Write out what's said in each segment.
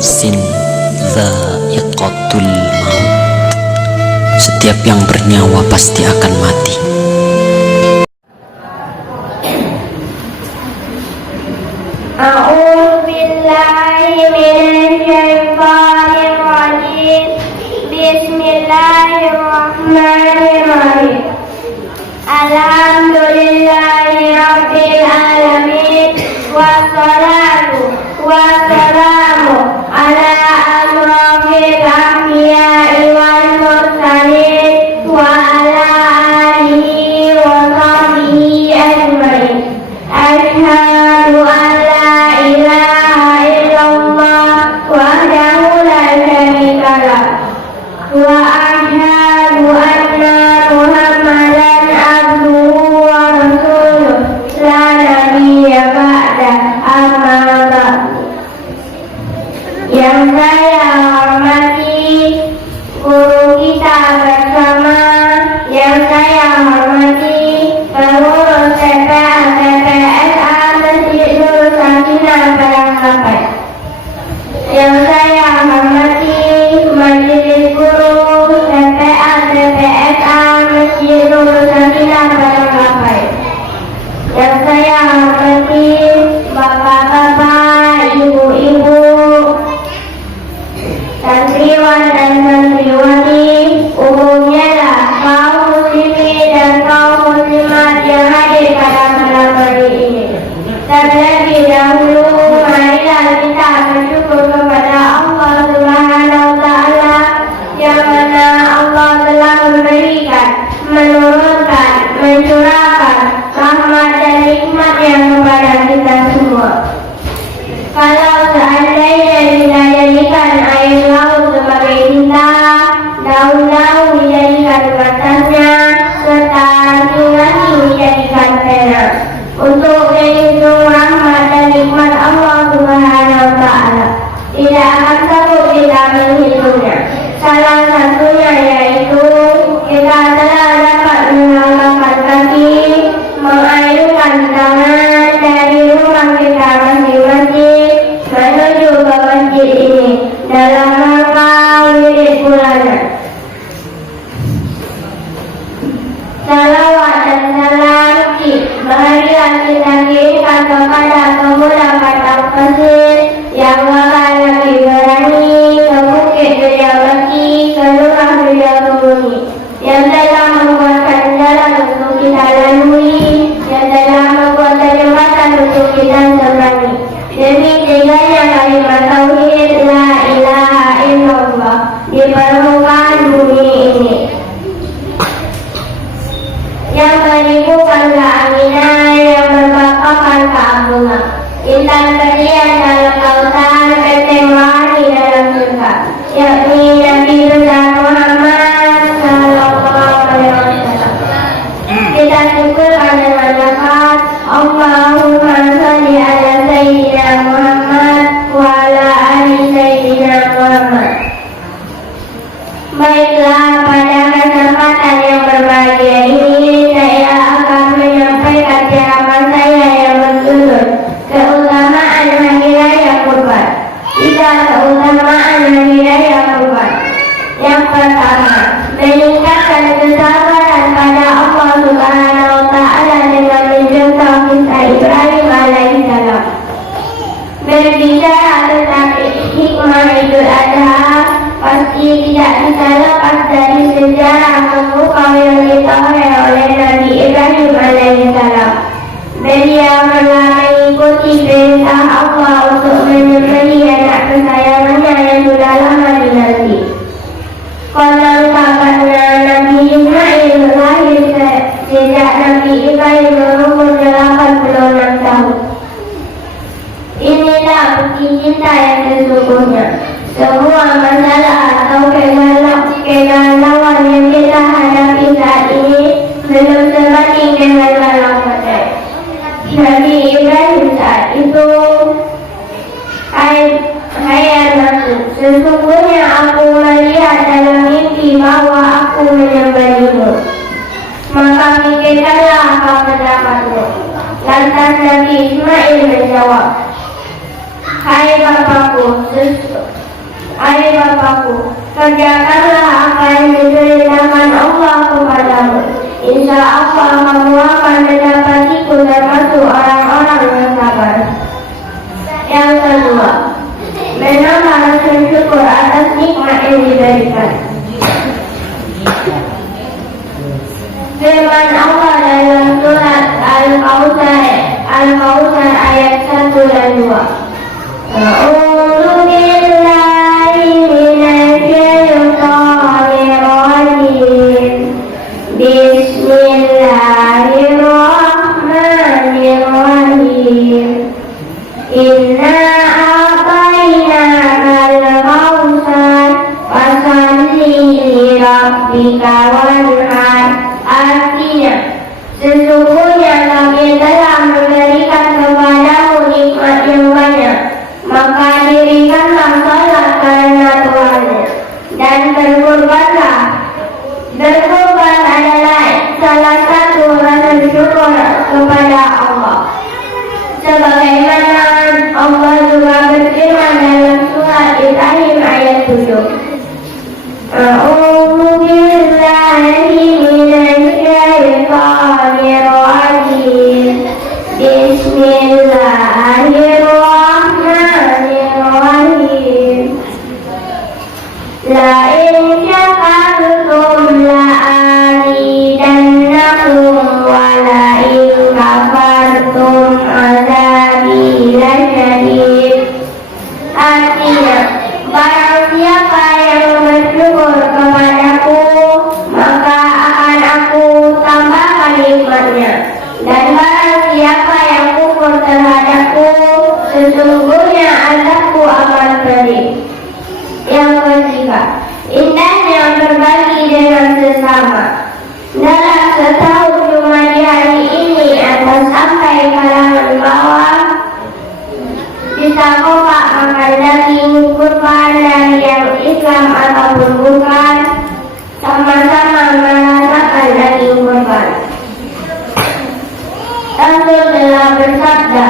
nafsin dha'iqatul maut. Setiap yang bernyawa pasti akan mati. A'udzu billahi minasy syaithanir rajim. Bismillahirrahmanirrahim. Alhamdulillahi rabbil alamin. Wassalatu wassalamu ala asrofil anbiya'i wal mursalin wa ala alihi wa sahbihi ajmain. Asyhadu an la ilaha illallah wahdahu la syarika lah wa asyhadu anna Muhammadan abduhu wa rasuluh la nabiyya ba'da, amma ba'du. Yang saya hormati guru kita bersama, yang saya hormati pengurus TPA Masjid Nur Sakinah Barangkapai, yang saya hormati majelis guru TPA Masjid Nur Sakinah Barangkapai, yang saya hormati bapak-bapak, ibu-ibu, santriwan dan santriwati, umumnya lah kaum muslimin dan kaum muslimat yang hadir pada malam hari ini. Terlebih dahulu, marilah kita bersyukur kepada Allah Subhanahu wa Ta'ala, yang mana Allah telah memberikan, menurunkan, mencurahkan rahmat dan nikmatnya kepada kita semua. Kalau seandainya kita jadikan air laut sebagai cinta, daun-daun dijadikan batasnya, serta ranting-ranting dijadikan pena, untuk menghitung rahmat dan nikmat Allah Subhanahu wa Ta'ala, tidak akan sanggup kita menghitungnya. Salah satunya yaitu kita telah dapat mengangkat kaki, mengayunkan tangan dari rumah kita masing-masing menuju ke masjid ini dalam rangka wirid bulanan. Salawat dan salam marilah kita kirimkan kepada pemuda Padang Pasir yang bakal lebih berani ke Bukit Beliau Baki, ke Lurah Beliau Kebuni, yang telah membuatkan jalan untuk kita lalui, yang telah membuatkan jembatan untuk kita seberangi. Demi tiganya kalimat tauhid la ilaha illallah di permukaan bumi ini, yang menimbulkan keaminan, yang berbakakan keagungan, intan berlian dalam lautan, ketemuan dalam surga, yakni Nabi besar Muhammad sallallahu alaihi wasallam. Kita syukurkan dengan lafaz Allahumma sholli ala sayyidina Muhammad wa ala ali sayyidina Muhammad. Baiklah, pada kesempatan yang berbahagia ini saya akan menyampaikan ceramah saya yang berjudul Keutamaan Hari Raya Kurban. 3 keutamaan Hari Raya Kurban. Yang pertama, meningkatkan kesabaran pada Allah Subhanahu wa Ta'ala dengan mencontoh kisah Ibrahim alaihissalam. Berbicara tentang hikmah Idul Adha, pasti tidak bisa lepas dari sejarah memukau yang ditoreh oleh Nabi Ibrahim alaihissalam. Beliau telah mengikuti perintah Allah untuk menyembelih anak kesayangannya yang sudah lama dinanti. Konon kabarnya Nabi Ismail lahir sejak Nabi Ibrahim berumur 86 tahun. Inilah bukti cinta yang sesungguhnya. Semua masalah atau kegalauan yang kita hadapi saat ini belum sebanding dengan malam badai. Nabi Ibrahim saat itu, hai anakku, sesungguhnya aku melihat dalam mimpi bahwa aku menyembelihmu. Maka pikirkanlah apa pendapatmu. Lantas Nabi Ismail menjawab, Hai Bapakku, kerjakanlah apa yang diperintahkan Allah kepadamu. Insya Allah kamu akan mendapatiku termasuk orang-orang yang sabar. Yang kedua, menambah rasa syukur atas nikmat yang diberikan. Firman Allah dalam surat Al-Kautsar ayat 1 dan 2. A'udzu billahi minasyaitonir rajim. Bismillahirrahmanirrahim. Inna a'tainakal kautsar fasholli li rabbika wanhar. Artinya, sesungguhnya kami telah memberikan kepadamu nikmat yang banyak, maka dirikanlah salat karena Tuhannya, dan berkurbanlah. Berkurban adalah salah satu rasa syukur kepada Allah. Sebagaimana Allah juga berfirman dalam surat Ibrahim ayat 7. A'udzu billahi minasyaitonir rajim. Bismillahirrahmanirrahim. La in syakartum la azidannakum wa la in kafartum azabi lasyadid. Artinya, barang siapa yang bersyukur kepadaku, maka akan aku tambahkan nikmatnya. Dan barang siapa yang kufur terhadapku, sesungguhnya azabku akan pedih. Yang ketiga, indahnya berbagi dengan sesama. Dalam setahun cuma di hari ini atau sampai kalangan bawah bisa kompak makan daging kurban dari yang Islam ataupun bukan, sama-sama merasakan daging kurban. Rasul telah bersabda,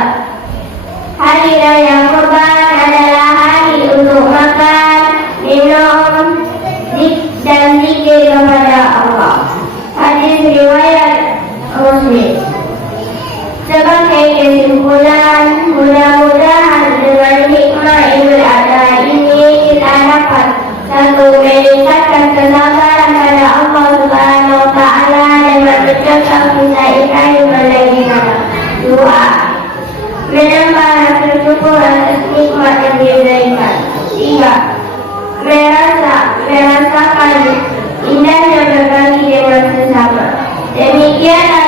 hari raya kurban adalah hari untuk makan, minum, dan zikir kepada Allah. Hadis riwayat Muslim. Sebagai kesimpulan, mudah-mudahan dengan hikmah Idul Adha ini kita dapat satu, meningkatkan kesabaran pada Allah Subhanahu wa Ta'ala dengan mencontoh kisah Ibrahim alaihissalam. Dua, menambah rasa syukur atas nikmat yang diberikan. Tiga, merasakan indahnya berbagi dengan sesama. Demikianlah